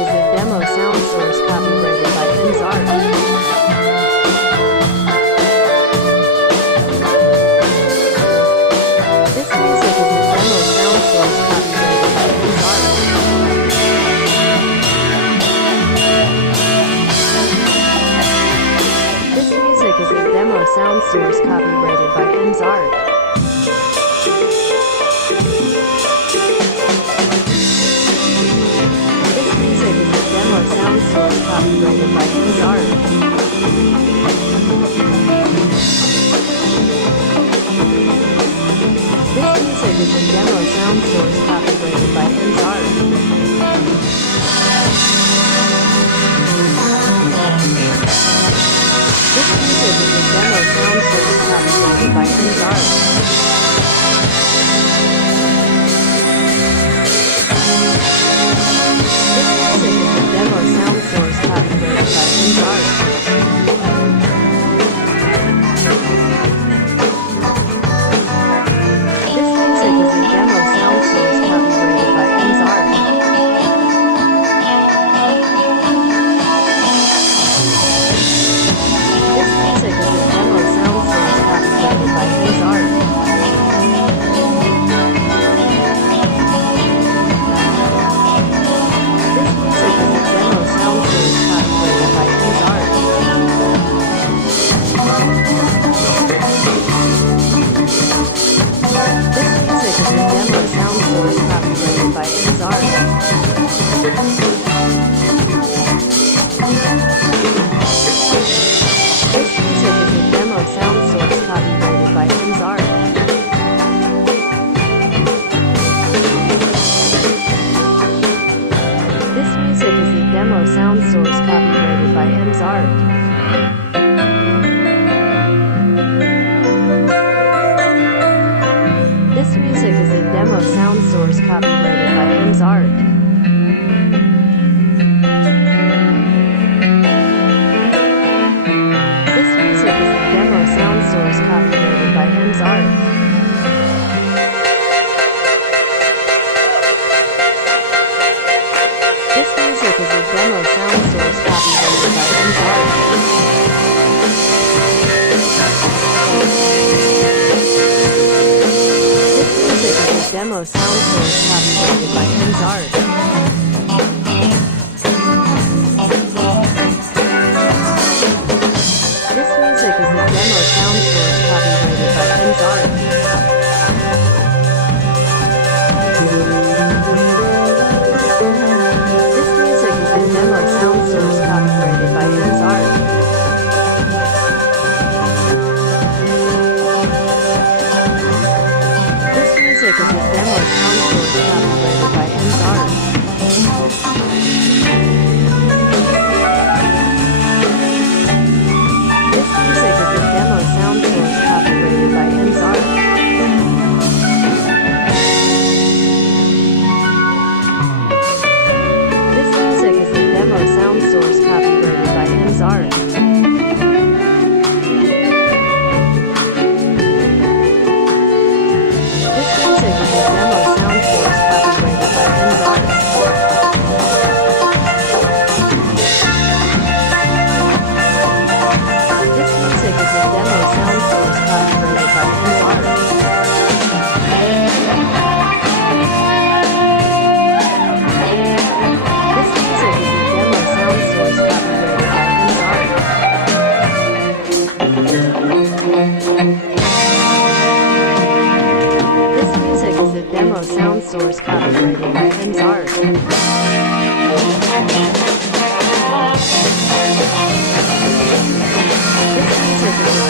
is a demo sound source copyrighted by M's Art. This music is a demo sound source copyrighted by M's Art. This music is a demo sound source copyrighted by M's Art. Sound source copyrighted by M's Art. This music is a demo sound source copyrighted by M's Art. This music is a demo sound source copyrighted by M's Art. Demo sound source copyrighted by M's Art. This music is a demo sound source copyrighted by M's Art. This music is a demo sound source copyrighted by M's Art. Sound source copyrighted by M's Art. This music is a demo sound source copyrighted by M's Art. This music is a demo sound source copyrighted by M's Art. This music is a demo sound source copyrighted by M's Art. This music is a demo sound source copyrighted by M's Art. This music is a demo sound source copyrighted by M's Art. Demo sound source copyrighted by M's Art. This music is a demo sound source copyrighted by M's Art. This music is a demo sound source copyrighted by M's Art. Sound source copyrighted by M's Art. This music is a demo sound source copyrighted by M's Art. This music is a demo sound source copyrighted by M's Art. Demo sound source copyrighted by M's Art. This music is a